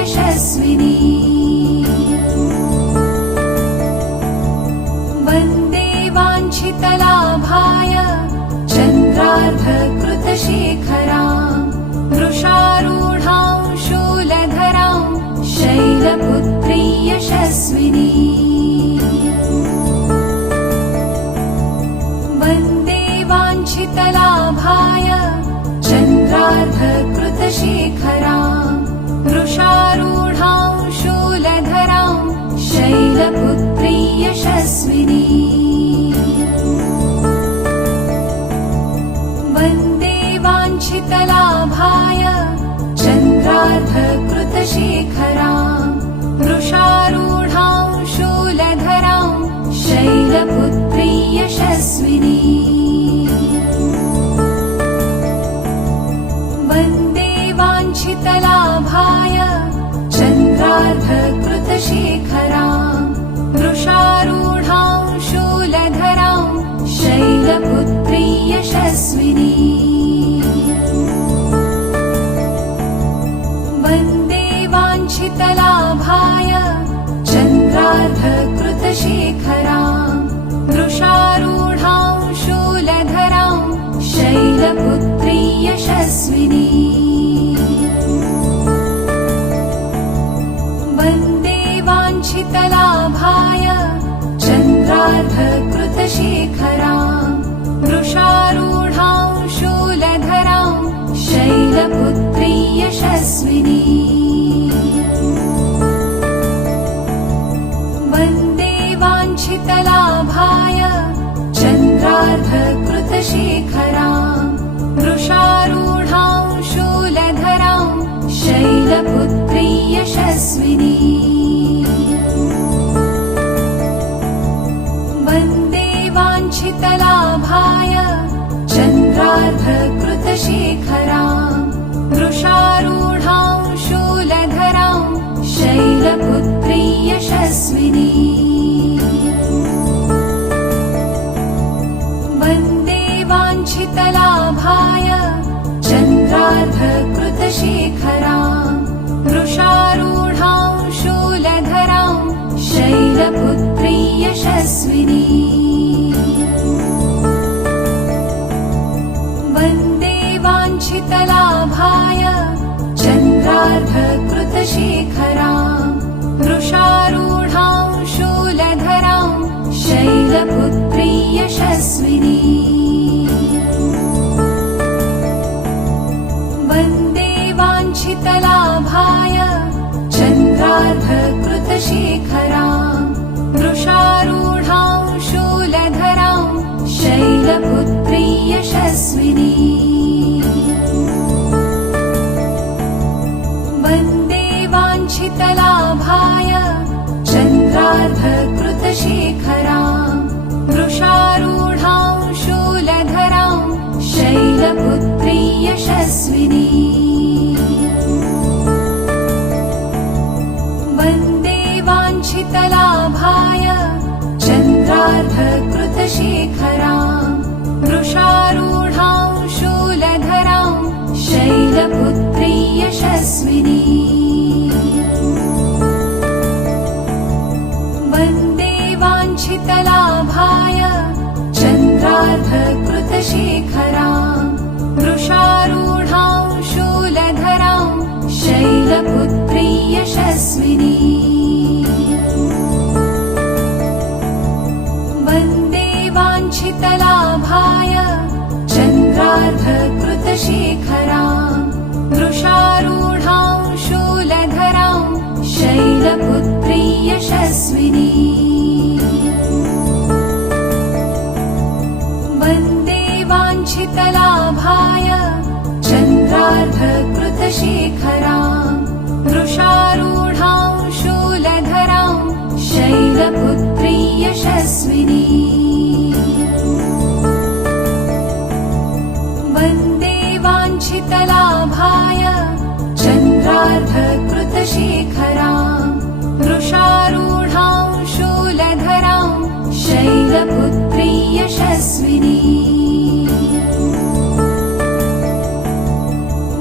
यशस्विनी वन्दे वाञ्छितलाभाय चन्द्रार्धकृतशेखरां वृषारूढां शूलधरां शैलपुत्री यशस्विनी वन्दे वाञ्छितलाभाय चन्द्रार्धकृतशेखरां वृषारूढां शूलधरां शैलपुत्री यशस्विनी वन्दे वाञ्छितलाभाय चन्द्रार्धकृतशेखरां वृषारूढां शूलधरां शैलपुत्री यशस्विनी वन्दे वाञ्छितलाभाय चन्द्रार्धकृतशेखरां वृषारूढां शूलधरां शैलपुत्री यशस्विनी वन्दे वाञ्छितलाभाय चन्द्रार्धकृतशेखरां वृषारूढां शूलधरां शैलपुत्री यशस्विनी वन्दे वाञ्छितलाभाय चन्द्रार्धकृतशेखरां वृषारूढां शूलधरां शैलपुत्री यशस्विनी वन्दे वाञ्छितलाभाय चन्द्रार्धकृतशेखरां वृषारूढां शूलधरां शैलपुत्री यशस्विनी वन्दे वाञ्छितलाभाय चन्द्रार्धकृतशेखरां वृषारूढां शूलधरां शैलपुत्री यशस्विनी वन्दे वाञ्छितलाभाय चन्द्रार्धकृतशेखरां वृषारूढां शूलधरां शैलपुत्री यशस्विनी वन्दे वाञ्छितलाभाय चन्द्रार्धकृतशेखरां वृषारूढां शूलधरां शैलपुत्री यशस्विनी वन्दे वाञ्छितलाभाय चन्द्रार्धकृतशेखरां वृषारूढां शूलधरां शैलपुत्री यशस्विनी वन्दे वाञ्छितलाभाय चन्द्रार्धकृतशेखरां वृषारूढां शूलधरां शैलपुत्री यशस्विनी वन्दे वाञ्छितलाभाय चन्द्रार्धकृतशेखरां वृषारूढां शूलधरां शैलपुत्री यशस्विनी वन्दे वाञ्छितलाभाय चन्द्रार्धकृतशेखरां वृषारूढां शूलधरां शैलपुत्री यशस्विनी वन्दे वाञ्छितलाभाय चन्द्रार्धकृतशेखरां वृषारूढां शूलधरां शैलपुत्री यशस्विनी वन्दे वाञ्छितलाभाय चन्द्रार्धकृतशेखरां वृषारूढां शूलधरां शैलपुत्री यशस्विनी वन्दे वाञ्छितलाभाय चन्द्रार्धकृतशेखरां वृषारूढां शूलधरां शैलपुत्री यशस्विनी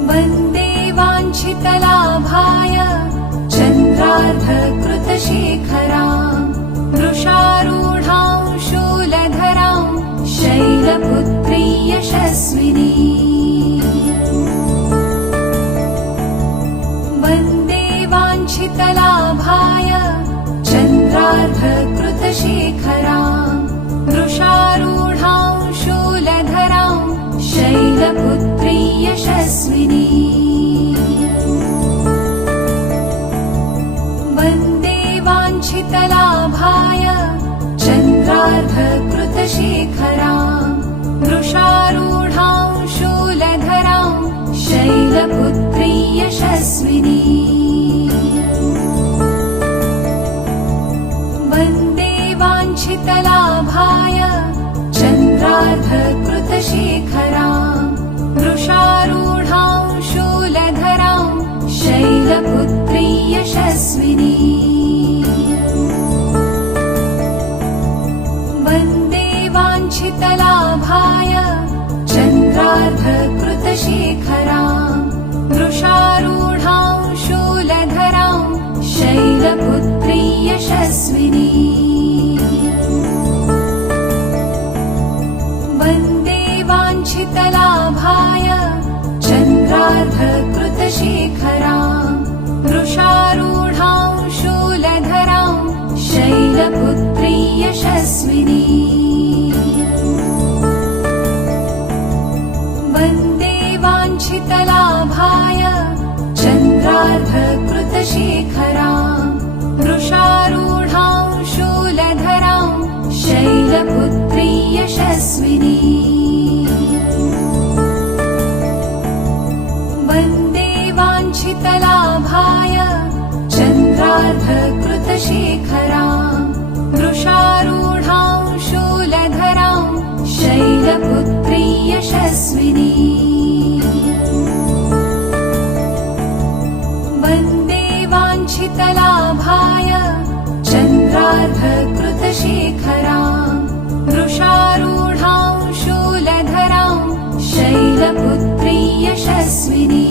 वन्दे वाञ्छितलाभाय चन्द्रार्धकृतशेखरां वृषारूढां शूलधरां शैलपुत्री यशस्विनी वन्दे वाञ्छितलाभाय चन्द्रार्धकृतशेखरां वृषारूढां शूलधरां शैलपुत्री यशस्विनी वन्दे वाञ्छितलाभाय चन्द्रार्धकृतशेखरां वृषारूढां शूलधरां शैलपुत्री यशस्विनी वन्दे वाञ्छितलाभाय चन्द्रार्धकृतशेखरां वृषारूढां शूलधरां शैलपुत्री यशस्विनी वन्दे वाञ्छितलाभाय चन्द्रार्धकृतशेखरां वृषारूढां शूलधरां शैलपुत्री यशस्विनी वन्दे वाञ्छितलाभाय चन्द्रार्धकृतशेखरां वृषारूढां शूलधरां शैलपुत्री यशस्विनी वन्दे वाञ्छितलाभाय चन्द्रार्धकृतशेखरां वृषारूढां शूलधरां शैलपुत्री यशस्विनी वन्दे वाञ्छितलाभाय चन्द्रार्धकृतशेखरां वृषारूढां शूलधरां शैलपुत्री यशस्विनी वन्दे वाञ्छितलाभाय चन्द्रार्धकृतशेखरां वृषारूढां शूलधरां शैलपुत्री यशस्विनी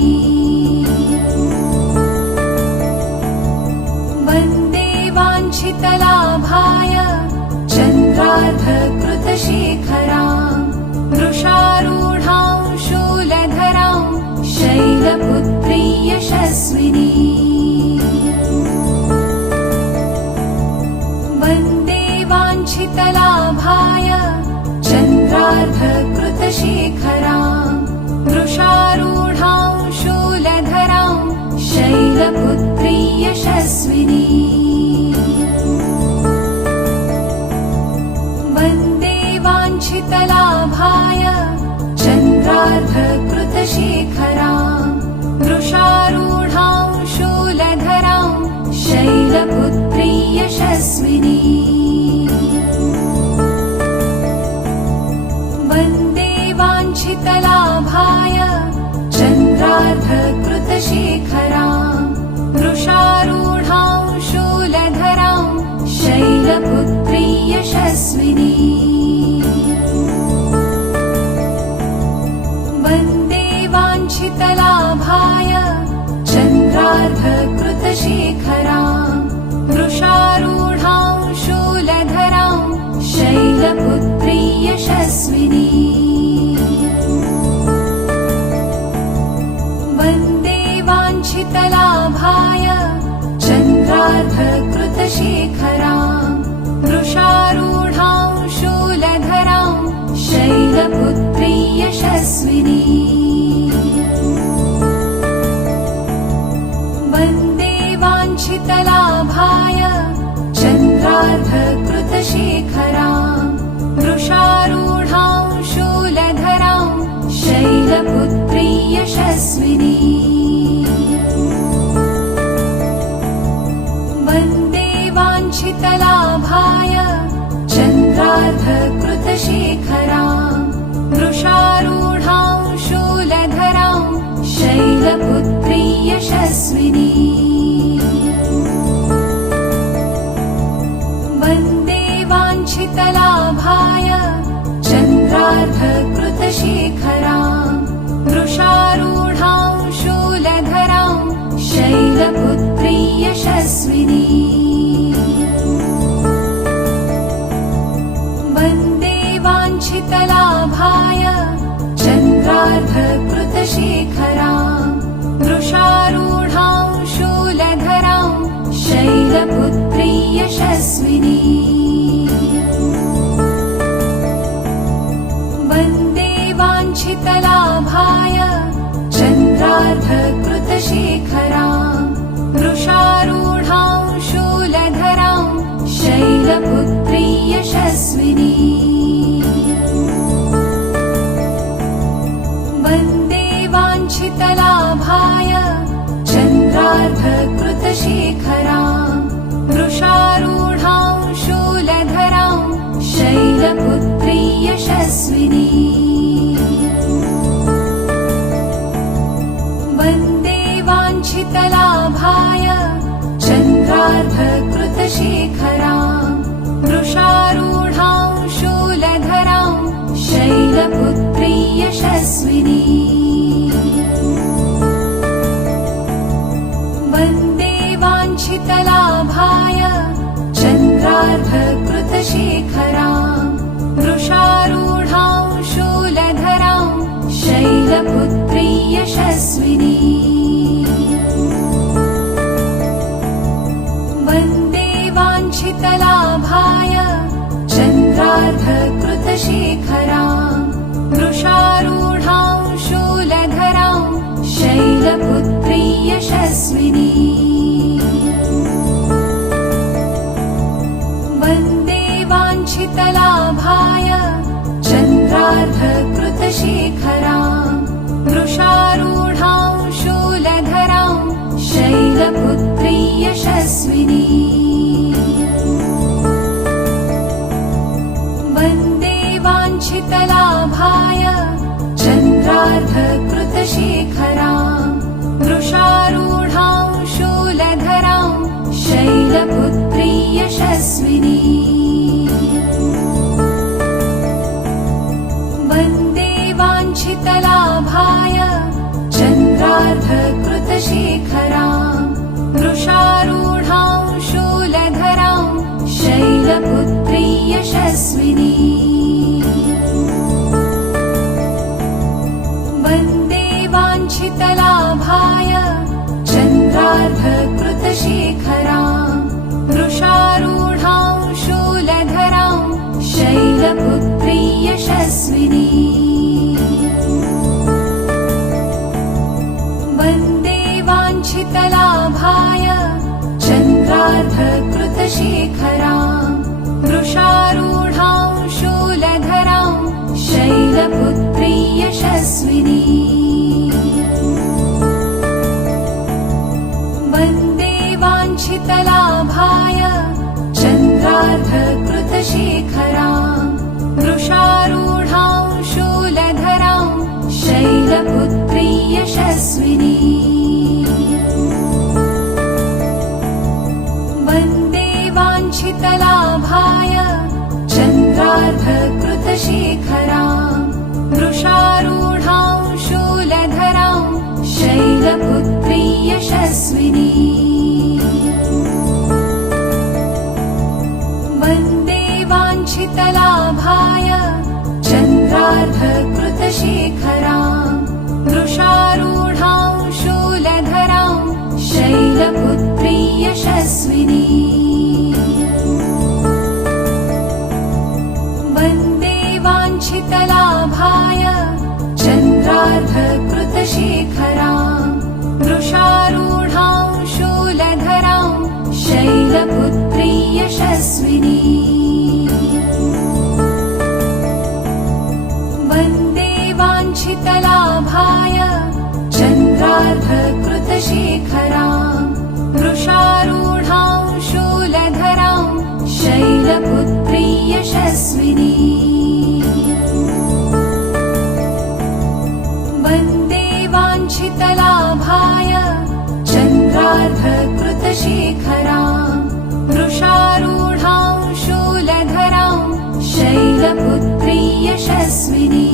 वन्दे वाञ्छितलाभाय चन्द्रार्धकृतशेखरां वृषारूढां शूलधरां शैलपुत्री यशस्विनी वन्दे वाञ्छितलाभाय चन्द्रार्धकृतशेखरां वृषारूढां शूलधरां शैलपुत्री यशस्विनी वन्दे वाञ्छितलाभाय चन्द्रार्धकृतशेखरां वृषारूढां शूलधरां शैलपुत्री यशस्विनी वन्दे वाञ्छितलाभाय चन्द्रार्धकृतशेखरां वृषारूढां शूलधरां शैलपुत्री यशस्विनी वन्दे वाञ्छितलाभाय चन्द्रार्धकृतशेखरां वृषारूढां शूलधरां शैलपुत्री यशस्विनी वन्दे वाञ्छितलाभाय चन्द्रार्धकृतशेखरां वृषारूढां शूलधरां शैलपुत्री यशस्विनी वन्दे वाञ्छितलाभाय चन्द्रार्धकृतशेखरां वृषारूढां शूलधरां शैलपुत्री यशस्विनी वन्दे वाञ्छितलाभाय चन्द्रार्धकृतशेखरां वृषारूढां शूलधरां शैलपुत्री यशस्विनी वन्दे वाञ्छितलाभाय चन्द्रार्धकृतशेखरां वृषारूढां यशस्विनी वन्दे वाञ्छितलाभाय चन्द्रार्धकृतशेखरां वृषारूढां शूलधरां शैलपुत्री यशस्विनी वन्दे वाञ्छितलाभाय चन्द्रार्धकृतशेखरां वृषारूढां शूलधरां शैलपुत्री यशस्विनी वन्दे वाञ्छितलाभाय चन्द्रार्धकृतशेखरां वृषारूढां शूलधरां शैलपुत्री यशस्विनी वन्दे वाञ्छितलाभाय चन्द्रार्धकृतशेखरां वृषारूढां शूलधरां शैलपुत्री यशस्विनी वन्दे वाञ्छितलाभाय चन्द्रार्धकृतशेखरां वृषारूढां शूलधरां शैलपुत्री यशस्विनी वन्दे वाञ्छितलाभाय चन्द्रार्धकृतशेखरां वृषारूढां शूलधरां शैलपुत्री यशस्विनी वन्दे वाञ्छितलाभाय चन्द्रार्धकृतशेखरां वृषारूढां शूलधरां शैलपुत्री यशस्विनी वन्दे वाञ्छितलाभाय चन्द्रार्धकृतशेखरां वृषारूढां शूलधरां शैलपुत्री यशस्विनी वन्दे वाञ्छितलाभाय चन्द्रार्धकृतशेखरां वृषारूढां शूलधरां शैलपुत्री यशस्विनी वन्दे वाञ्छितलाभाय चन्द्रार्धकृतशेखरां वृषारूढां शूलधरां शैलपुत्री यशस्विनी वन्दे वाञ्छितलाभाय चन्द्रार्धकृतशेखरां वृषारूढां शूलधरां शैलपुत्री यशस्विनी वन्दे वाञ्छितलाभाय चन्द्रार्धकृतशेखरां वृषारूढां शूलधरां शैलपुत्री यशस्विनी वन्दे वाञ्छितलाभाय चन्द्रार्धकृतशेखरां वृषारूढां शूलधरां शैलपुत्री यशस्विनी वन्दे वाञ्छितलाभाय चन्द्रार्धकृतशेखरां वृषारूढां शूलधरां शैलपुत्री यशस्विनी वन्दे वाञ्छितलाभाय चन्द्रार्धकृतशेखरां वृषारूढां शूलधरां शैलपुत्री यशस्विनी वन्दे वाञ्छितलाभाय चन्द्रार्धकृतशेखरां वृषारूढां शूलधरां शैलपुत्री यशस्विनी वन्दे वाञ्छितलाभाय चन्द्रार्धकृतशेखरां वृषारूढां शूलधरां शैलपुत्री यशस्विनी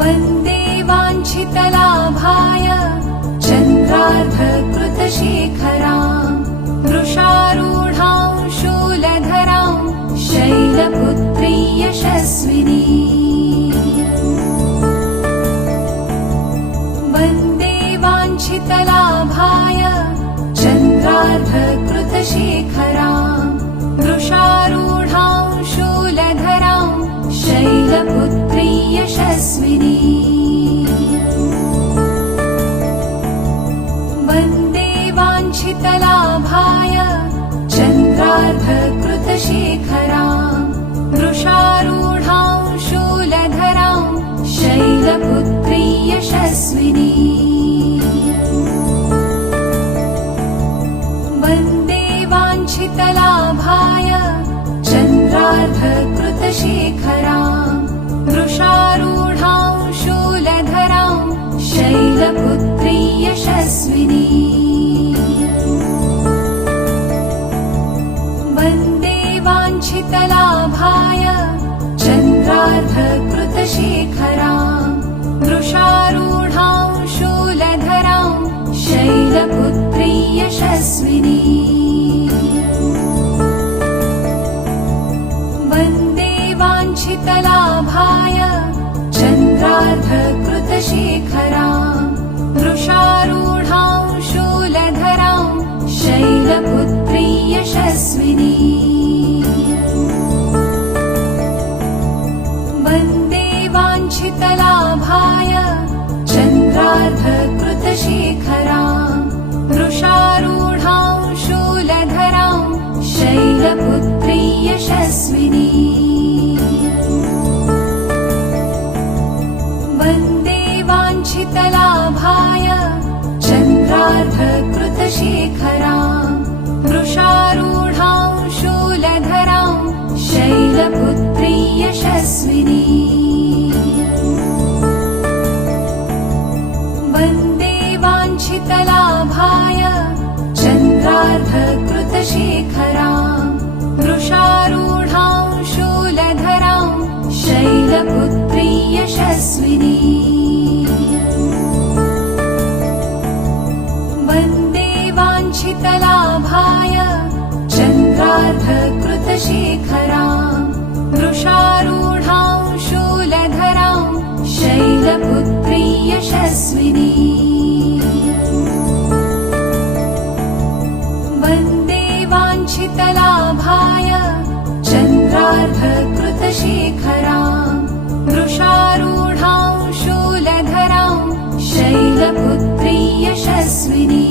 वन्दे वाञ्छितलाभाय चन्द्रार्धकृतशेखरां वृषारूढां शूलधरां शैलपुत्री यशस्विनी वन्दे वाञ्छितलाभाय चन्द्रार्धकृतशेखरां वृषारूढां शूलधरां शैलपुत्री यशस्विनी वन्दे वाञ्छितलाभाय चन्द्रार्धकृतशेखरां वृषारूढां शूलधरां शैलपुत्री यशस्विनी वन्दे वाञ्छितलाभाय चन्द्रार्धकृतशेखरां वृषारूढां शूलधरां शैलपुत्री यशस्विनी वन्दे वाञ्छितलाभाय चन्द्रार्धकृतशेखरां वृषारूढां शूलधरां शैलपुत्री यशस्विनी वन्दे वाञ्छितलाभाय चन्द्रार्धकृतशेखरां वृषारूढां शूलधरां शैलपुत्री यशस्विनी वन्दे वाञ्छितलाभाय चन्द्रार्धकृतशेखरां वृषारूढां शूलधरां शैलपुत्री यशस्विनी वन्दे वाञ्छितलाभाय चन्द्रार्धकृतशेखरां वृषारूढां शूलधरां शैलपुत्री यशस्विनी वन्दे वाञ्छितलाभाय चन्द्रार्धकृतशेखरां वृषारूढां शूलधरां शैलपुत्री यशस्विनी वन्दे वाञ्छितलाभाय चन्द्रार्धकृतशेखरां वृषारूढां शूलधरां शैलपुत्री यशस्विनी वन्दे वाञ्छितलाभाय चन्द्रार्धकृतशेखरां वृषारूढां शूलधरां शैलपुत्री यशस्विनी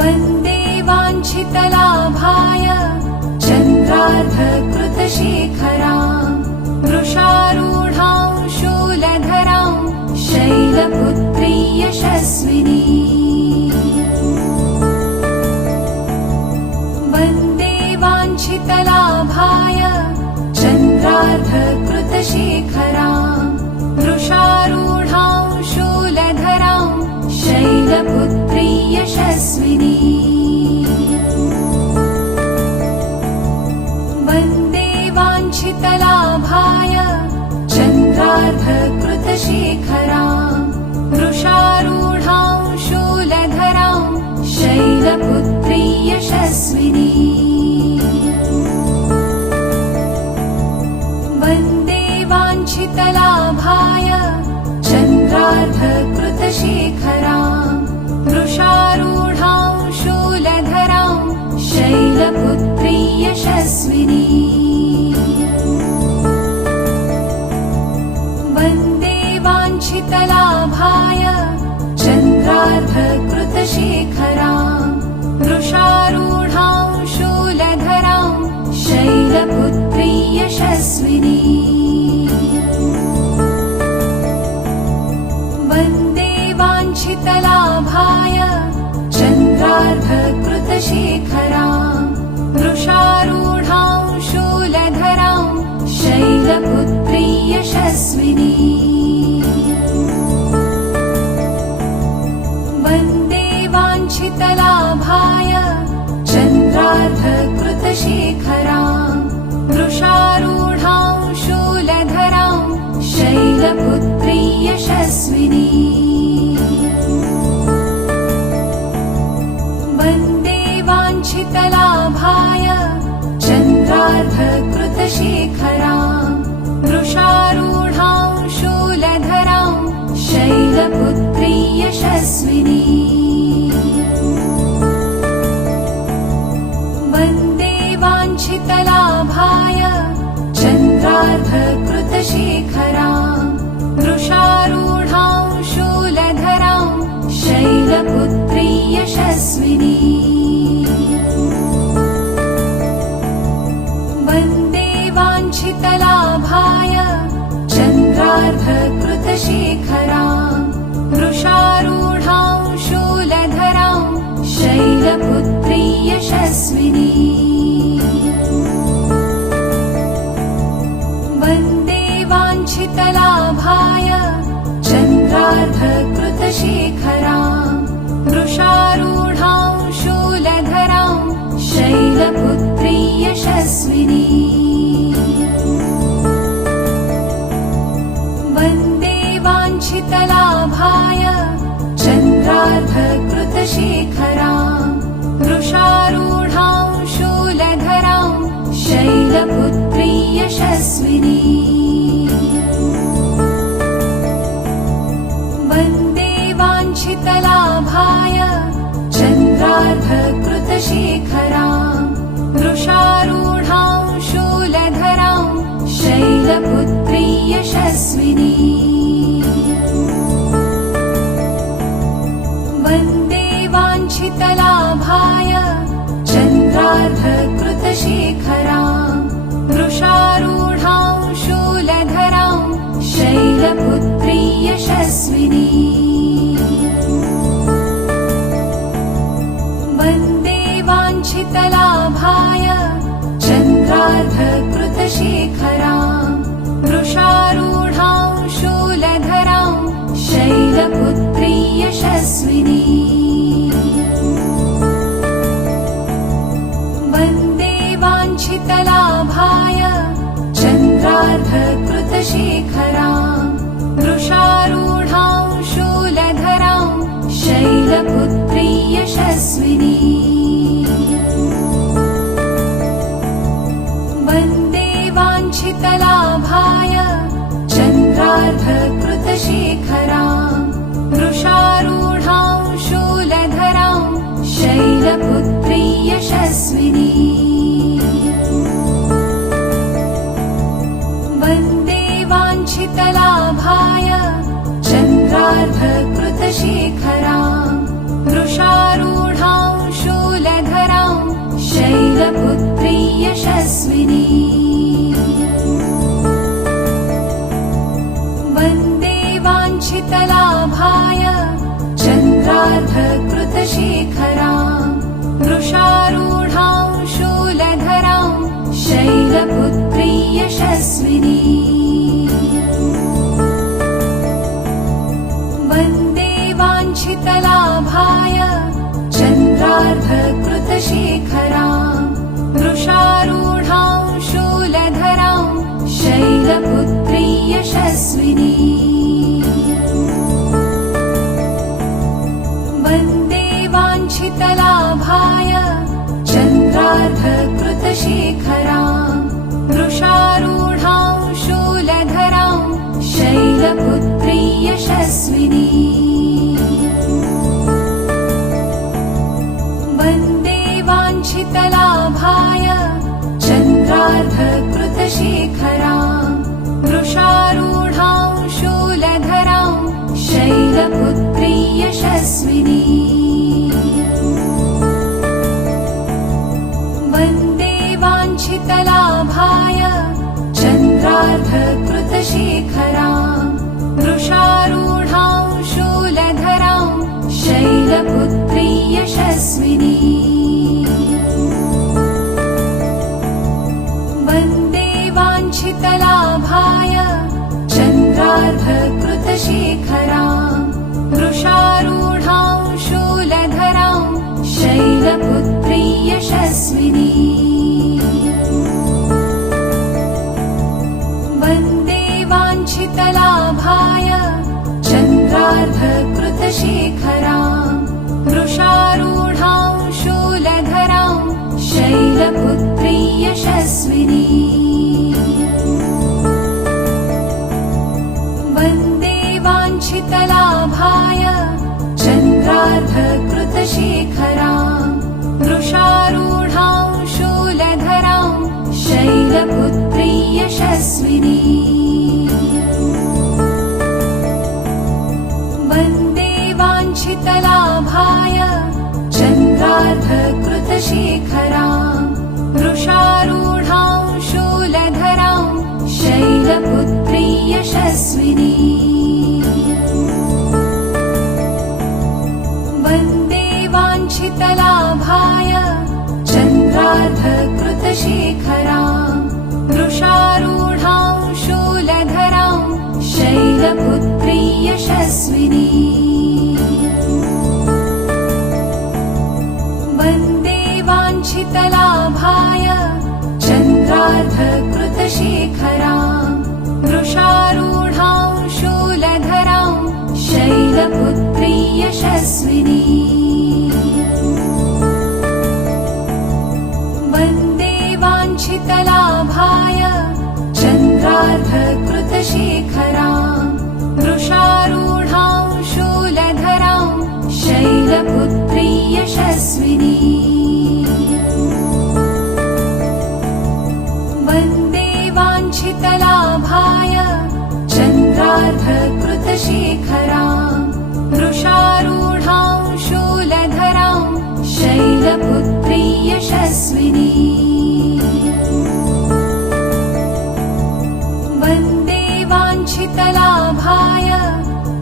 वन्दे वाञ्छितलाभाय चन्द्रार्धकृतशेखरां वृषारूढां शूलधरां शैलपुत्री यशस्विनी वन्दे वाञ्छितलाभाय चन्द्रार्धकृतशेखरां वृषारूढां शूलधरां शैलपुत्री यशस्विनी वन्दे वाञ्छितलाभाय चन्द्रार्धकृतशेखरां वृषारूढां शूलधरां शैलपुत्री यशस्विनी वन्दे वाञ्छितलाभाय चन्द्रार्धकृतशेखरां वृषारूढां शूलधरां शैलपुत्री यशस्विनी वन्दे वाञ्छितलाभाय चन्द्रार्धकृतशेखरां वृषारूढां शूलधरां शैलपुत्री यशस्विनी वन्दे वाञ्छितलाभाय चन्द्रार्धकृतशेखरां वृषारूढां शूलधरां शैलपुत्री यशस्विनी वन्दे वाञ्छितलाभाय चन्द्रार्धकृतशेखरां वृषारूढां यशस्विनी वन्दे वाञ्छितलाभाय चन्द्रार्धकृतशेखरां वृषारूढां शूलधरां शैलपुत्री यशस्विनी वन्दे वाञ्छितलाभाय चन्द्रार्धकृतशेखरां वृषारूढां शूलधरां शैलपुत्री यशस्विनी वन्दे वाञ्छितलाभाय चन्द्रार्धकृतशेखरां वृषारूढां शूलधरां शैलपुत्री यशस्विनी वन्दे वाञ्छितलाभाय चन्द्रार्धकृतशेखरां वृषारूढां शूलधरां शैलपुत्री यशस्विनी वन्दे वाञ्छितलाभाय चन्द्रार्धकृतशेखरां वृषारूढां शूलधरां शैलपुत्री यशस्विनी वन्दे वाञ्छितलाभाय चन्द्रार्धकृतशेखरां वृषारूढां शूलधरां शैलपुत्री यशस्विनी वन्दे वाञ्छितलाभाय चन्द्रार्धकृतशेखरां वृषारूढां शूलधरां शैलपुत्री यशस्विनी वन्दे वाञ्छितलाभाय चन्द्रार्धकृतशेखरां वृषारूढां शूलधरां शैलपुत्री यशस्विनी वन्दे वाञ्छितलाभाय चन्द्रार्धकृतशेखरां वृषारूढां शूलधरां शैलपुत्री यशस्विनी वन्दे वाञ्छितलाभाय चन्द्रार्धकृतशेखरां वृषारूढां शूलधरां शैलपुत्री यशस्विनी वन्दे वाञ्छितलाभाय चन्द्रार्धकृतशेखरां वृषारूढां शूलधरां शैलपुत्री यशस्विनी वन्दे वाञ्छितलाभाय चन्द्रार्धकृतशेखरां वृषारूढां शूलधरां शैलपुत्री यशस्विनी वन्दे वाञ्छितलाभाय चन्द्रार्धकृतशेखरां वृषारूढां शूलधरां शैलपुत्री यशस्विनी वन्दे वाञ्छितलाभाय चन्द्रार्धकृतशेखरां वृषारूढां शूलधरां शैलपुत्री यशस्विनी वन्दे वाञ्छितलाभाय चन्द्रार्धकृतशेखरां वृषारूढां शूलधरां शैलपुत्री यशस्विनी वन्दे वाञ्छितलाभाय चन्द्रार्धकृतशेखरां वृषारूढां शूलधरां शैलपुत्री यशस्विनी वन्दे वाञ्छितलाभाय चन्द्रार्धकृतशेखरां वृषारूढां शूलधरां शैलपुत्री यशस्विनी वन्दे वाञ्छितलाभाय चन्द्रार्धकृतशेखरां कृतशेखरां वृषारूढां शूलधरां शैलपुत्री यशस्विनी वन्दे वाञ्छितलाभाय चन्द्रार्धकृतशेखरां वृषारूढां शूलधरां शैलपुत्री यशस्विनी वन्दे वाञ्छितलाभाय चन्द्रार्धकृतशेखरां वृषारूढां शूलधरां शैलपुत्री यशस्विनी वन्दे वाञ्छितलाभाय चन्द्रार्धकृतशेखरां वृषारूढां शूलधरां शैलपुत्री यशस्विनी वन्दे वाञ्छितलाभाय चन्द्रार्धकृतशेखरां वृषारूढां शूलधरां शैलपुत्री यशस्विनी वन्दे वाञ्छितलाभाय चन्द्रार्धकृतशेखरां वृषारूढां शूलधरां शैलपुत्री यशस्विनी वन्दे वाञ्छितलाभाय चन्द्रार्धकृतशेखरां वृषारूढां शूलधरां शैलपुत्री यशस्विनी वन्दे वाञ्छितलाभाय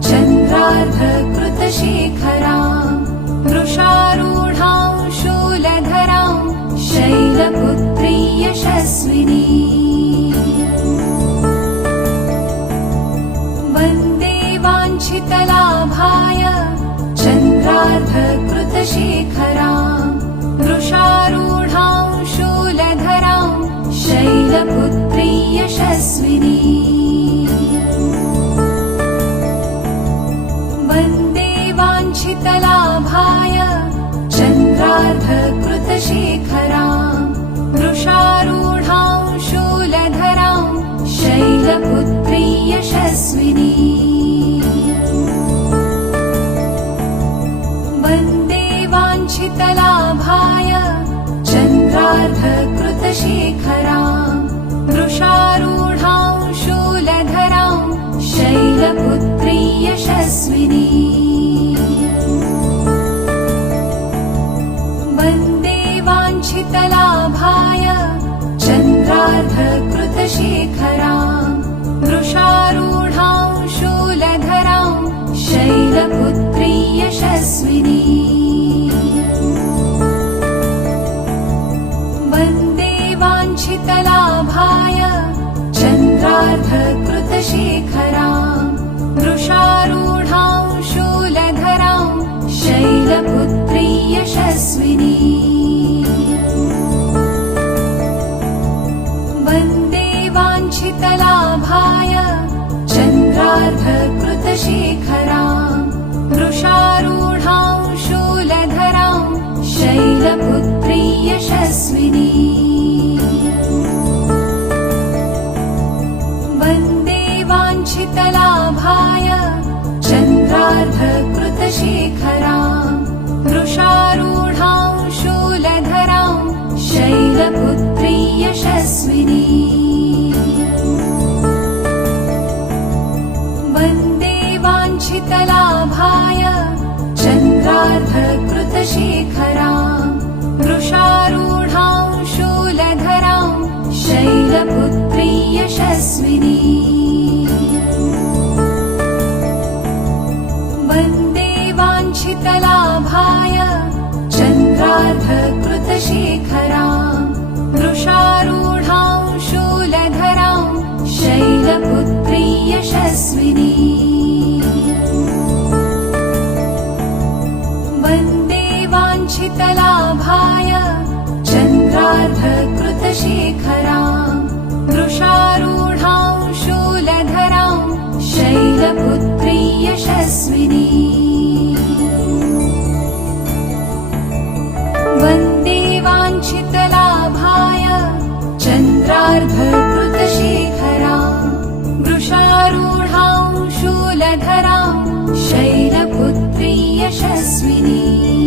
चन्द्रार्धकृतशेखरां वृषारूढां शूलधरां शैलपुत्री यशस्विनी वन्दे वाञ्छितलाभाय चन्द्रार्धकृतशेखरां वृषारूढां शूलधरां शैलपुत्री यशस्विनी वन्दे वाञ्छितलाभाय चन्द्रार्धकृतशेखरां वृषारूढां शूलधरां शैलपुत्री यशस्विनी वन्दे वाञ्छितलाभाय चन्द्रार्धकृतशेखरां वृषारूढां शूलधरां शैलपुत्री यशस्विनी वन्दे वाञ्छितलाभाय चन्द्रार्धकृतशेखरां वृषारूढां शूलधरां शैलपुत्री यशस्विनी वन्दे वाञ्छितलाभाय चन्द्रार्धकृतशेखरां वृषारूढां शूलधरां शैलपुत्री यशस्विनी वन्दे वाञ्छितलाभाय चन्द्रार्धकृतशेखरां वृषारूढां शूलधरां शैलपुत्री यशस्विनी वन्दे वाञ्छितलाभाय चन्द्रार्धकृतशेखरां वृषारूढां शूलधरां शैलपुत्री यशस्विनी वन्दे वाञ्छितलाभाय चन्द्रार्धकृतशेखरां वृषारूढां शूलधरां शैलपुत्री यशस्विनी वन्दे वाञ्छितलाभाय चन्द्रार्धकृतशेखरां वृषारूढां शूलधरां शैलपुत्री यशस्विनी वन्दे वाञ्छितलाभाय चन्द्रार्धकृतशेखरां वृषारूढां शूलधरां शैलपुत्री यशस्विनी यशस्विनी